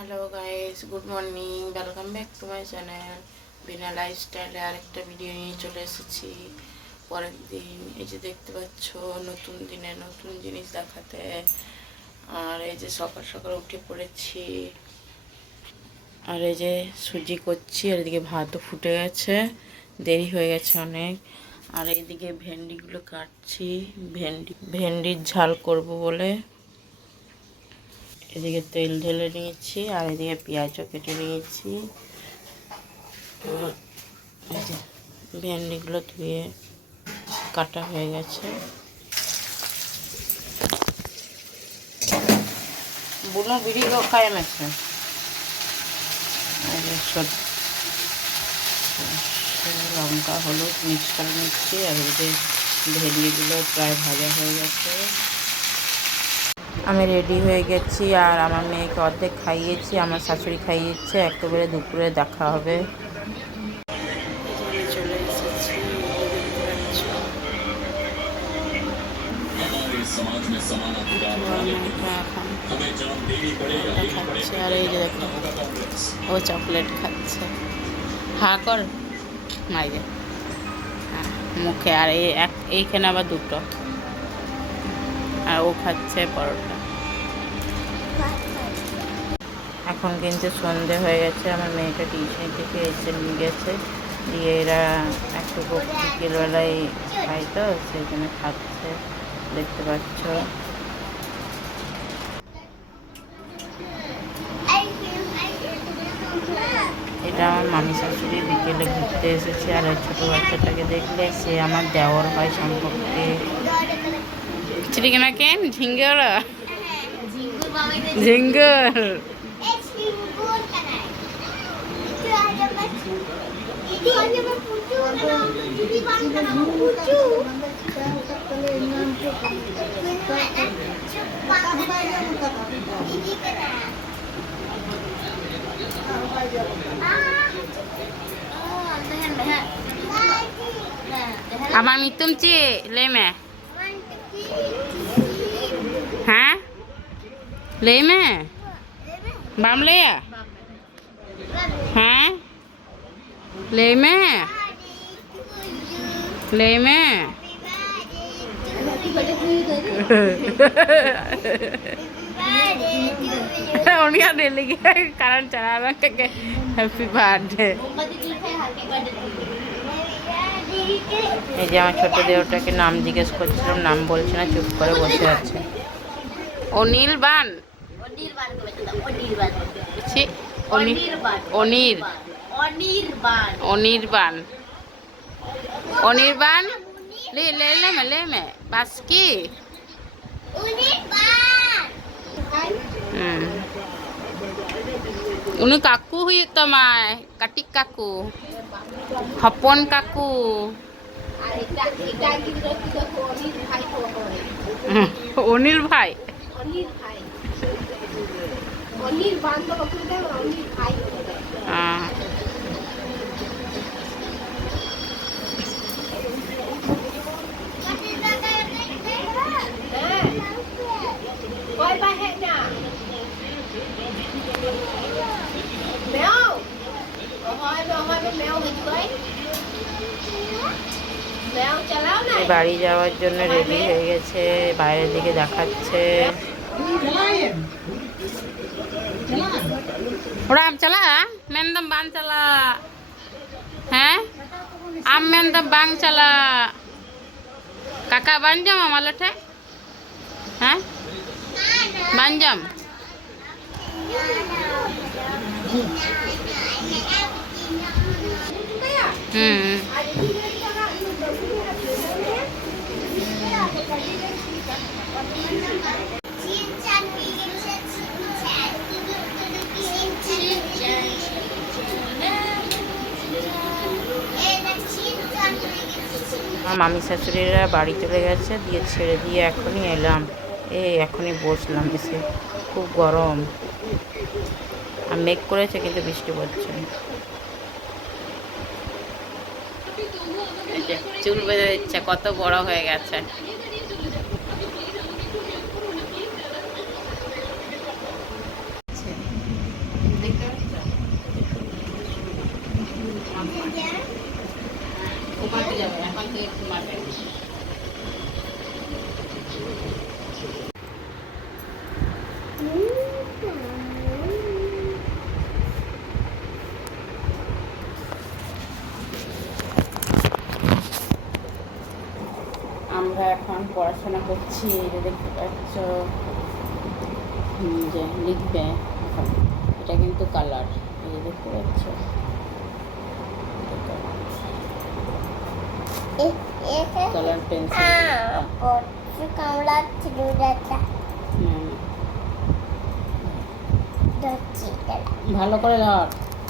Hello guys, good morning, welcome back to my channel Bina লাইফস্টাইলে আরেকটা video নিয়ে চলে এসেছি পরের দিন। এই যে দেখতে পাচ্ছ, নতুন দিনে নতুন জিনিস দেখাতে। আর এই যে সকাল সকাল উঠে পড়েছি, আর এই যে সুজি করছি, আর এদিকে ভাতও ফুটে গেছে, দেরি হয়ে গেছে অনেক। আর এইদিকে ভেন্ডিগুলো কাটছি, ভেন্ডির ঝাল করব বলে। এদিকে তেল ঢেলে নিয়েছি, আর এদিকে পেঁয়াজও কেটে নিয়েছি। ভেন্ডিগুলো ধুয়ে কাটা হয়ে গেছে। বুনো বিড়ি খায় মেছে লঙ্কা হলুদ মিক্স করে নিচ্ছি। আর এদিকে ভেন্ডিগুলো প্রায় ভাজা হয়ে গেছে। আমি রেডি হয়ে গেছি, আর আমার মেয়েকে অর্ধেক খাইয়েছি, আমার শাশুড়ি খাইয়েছে। একেবারে দুপুরে দেখা হবে। চলে এসেছি, খাচ্ছে। আর এই যে দেখো, ও চকলেট খাচ্ছে। হা কর মাইরে মুখে। আর এইখানে আবার দুটো। আর ও খাচ্ছে পরোটা। এখন কিন্তু সন্ধে হয়ে গেছে। আমার মেয়েটা টিউশন থেকে এসে নিয়ে গেছে, দিয়ে এরা একটু বিকেলবেলায় খাই, তো সেই জন্য খাচ্ছে, দেখতে পাচ্ছ। এটা আমার মামি শাশুড়ি বিকেলে ঘুরতে এসেছে। আর ওই ছোটো বাচ্চাটাকে দেখলে সে আমার দেওর হয় সম্পর্কে। চিড়িকেনা কেন ঝিঙ্গর ঝিঙ্গর আমার মিতুম চি লেমে হ্যাঁ লেমে বাম লেয়া হ্যাঁ লেমে লেমে उनका डेली के कारण चला के हैप्पी बर्थडे। এই যে আমার ছোট দেওরটাকে নাম জিজ্ঞেস করছিলাম, নাম বলছে না, চুপ করে বসে আছে। অনিল বান অনির্বাণ অনির্বাণ ले ले ले मैं बस की উনি কাকু হুই তোমায় কাটিক কাকু হপন কাকু অনিল ভাই বাড়ি যাওয়ার জন্য রেডি হয়ে গেছে, বাইরের দিকে দেখাচ্ছে। ওরাম চালা মেন্দম বান চালা হ্যাঁ আম মেন্দম বাং চালা কাকা বানজাম আমার লঠে হ্যাঁ বানজাম মামি শাশুড়িরা বাড়ি চলে গেছে, দিয়ে ছেড়ে দিয়ে এখনই এলাম। এখনই বসলাম এসে, খুব গরম। আর মেঘ করেছে কিন্তু বৃষ্টি পড়ছে। চুল বেঁধে দিচ্ছে, কত বড় হয়ে গেছে। দেখতে পাচ্ছ? ঘুমাতে যাবে, এখন থেকে ঘুমাবে। আমরা এখন পড়াশোনা করছি, এই যে দেখতে পাচ্ছ, যে লিখবে এখন। এটা কিন্তু কালার, এই যে দেখতে পাচ্ছ, কালার পেন্সিল। ভালো করে ধর,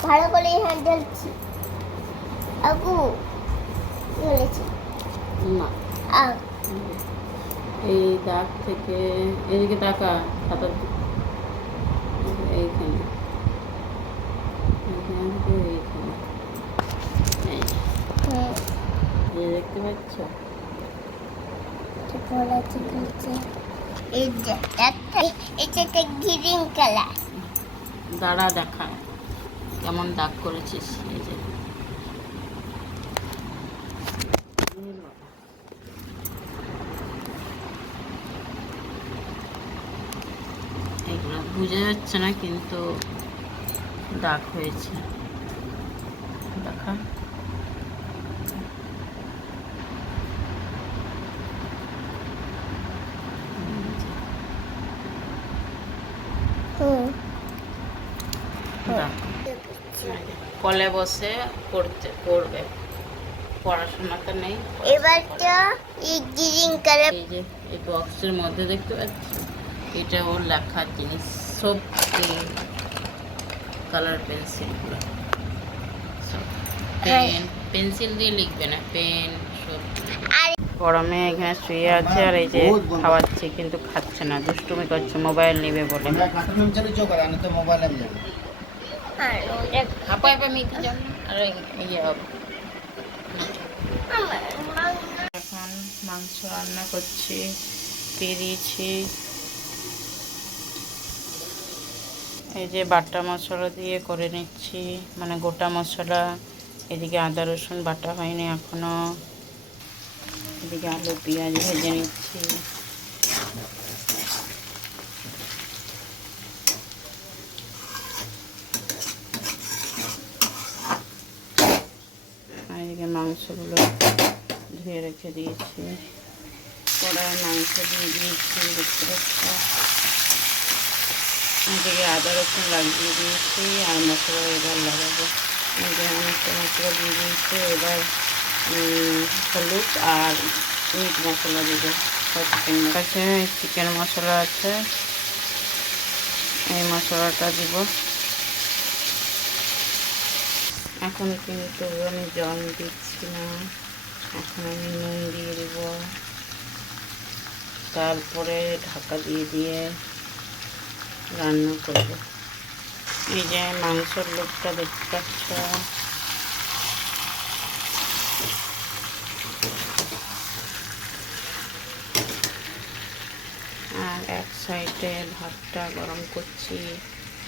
ভালো করে হ্যান্ড ধরছি। আগু বলেছি না আগ এই দাগ থেকে এদিকে তাকা, খাতার এইখানে, এইখানে থেকে এইখানে, এই দেখতে পাচ্ছ? বলেছি বলছে এই যে একটা, এটা একটা গ্রিন কালার। দাঁড়া দেখা কেমন দাগ করেছিস। এই যে এগুলো বোঝা যাচ্ছে না কিন্তু দাগ হয়েছে, দেখা। কলে বসে পড়বে, পড়াশোনা তো নেই। এবারটা এই গ্রিন কালার, এই যে এই বক্সের মধ্যে দেখতে পাচ্ছি, এটা ওর লেখার জিনিস সব, কালার পেন্সিলগুলো, পেন পেন্সিল দিয়ে লিখবে না, পেন সব। গরমে এখানে শুয়ে আছে আর এই যে খাওয়াচ্ছে কিন্তু খাচ্ছে না, দুষ্টুমি করছে, মোবাইল নেবে বলে। আর ওটা হাঁপায় মিঠে যাবে আর ইয়ে হবে। এখন মাংস রান্না করছি, পেরিয়েছি। এই যে বাটা মশলা দিয়ে করে নিচ্ছি, মানে গোটা মশলা। এদিকে আদা রসুন বাটা হয়নি এখনো, এদিকে আলু পেঁয়াজ ভেজে নিচ্ছি। আর এদিকে মাংসগুলো ধুয়ে রেখে দিয়েছি, কড়াই মাংস দিয়ে দিয়েছি, দেখতে পাচ্ছি। এদিকে আদা রসুন লাগিয়ে দিয়েছি আর মশলা এবার লাগাবো। অনেকটা মশলা দিয়ে দিয়েছি, এবার হলুদ আর মিট মশলা দেবো। কাছে চিকেন মশলা আছে, এই মশলাটা দিব। এখন কিন্তু আমি জল দিচ্ছি না, এখন আমি নুন দিয়ে দেব, তারপরে ঢাকা দিয়ে দিয়ে রান্না করব। এই যে মাংসের লোকটা দেখতে পাচ্ছ, আর এক সাইডে ভাতটা গরম করছি,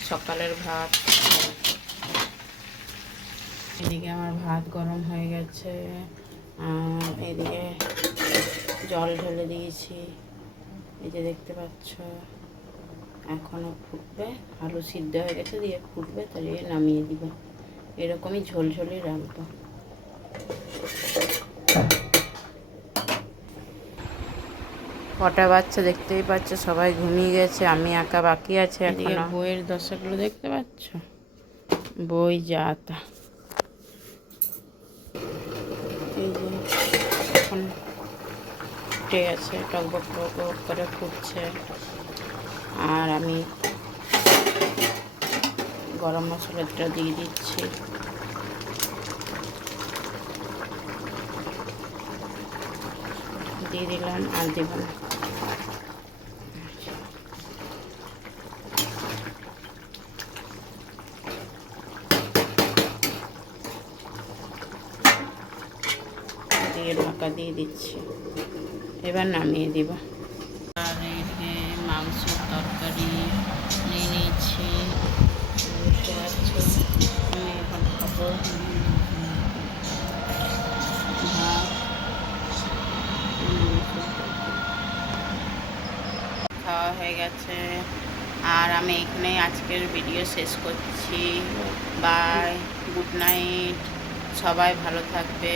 সকালের ভাত। এদিকে আমার ভাত গরম হয়ে গেছে, আর এদিকে জল ঢেলে দিয়েছি, এই যে দেখতে পাচ্ছ। এখনও ফুটবে, আলু সিদ্ধ হয়ে গেছে, দিয়ে ফুটবে, তাহলে নামিয়ে দিব। এরকমই ঝোলঝোলই রাখবো। কটা বাচ্চা দেখতেই পাচ্ছ, সবাই ঘুমিয়ে গেছে, আমি একা বাকি আছে। এদিকে বইয়ের দশাগুলো দেখতে পাচ্ছ, বই যা তা। এই যে এখন ফুটে গেছে, টকবক টকবক করে ফুটছে। আর আমি গরম মশলাটা দিয়ে দিচ্ছি। দিয়ে দিলাম, আর দেব না। দিয়ে ঢাকা দিয়ে দিচ্ছি, এবার নামিয়ে দিব। আর এদিকে মাংসের তরকারি নিয়ে নিয়েছি, হয়ে গেছে। আর আমি এখানেই আজকের ভিডিও শেষ করছি। Bye, good night. সবাই ভালো থাকবে,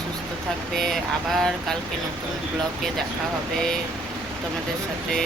সুস্থ থাকবে। আবার কালকে নতুন ব্লগে দেখা হবে তোমাদের সাথে।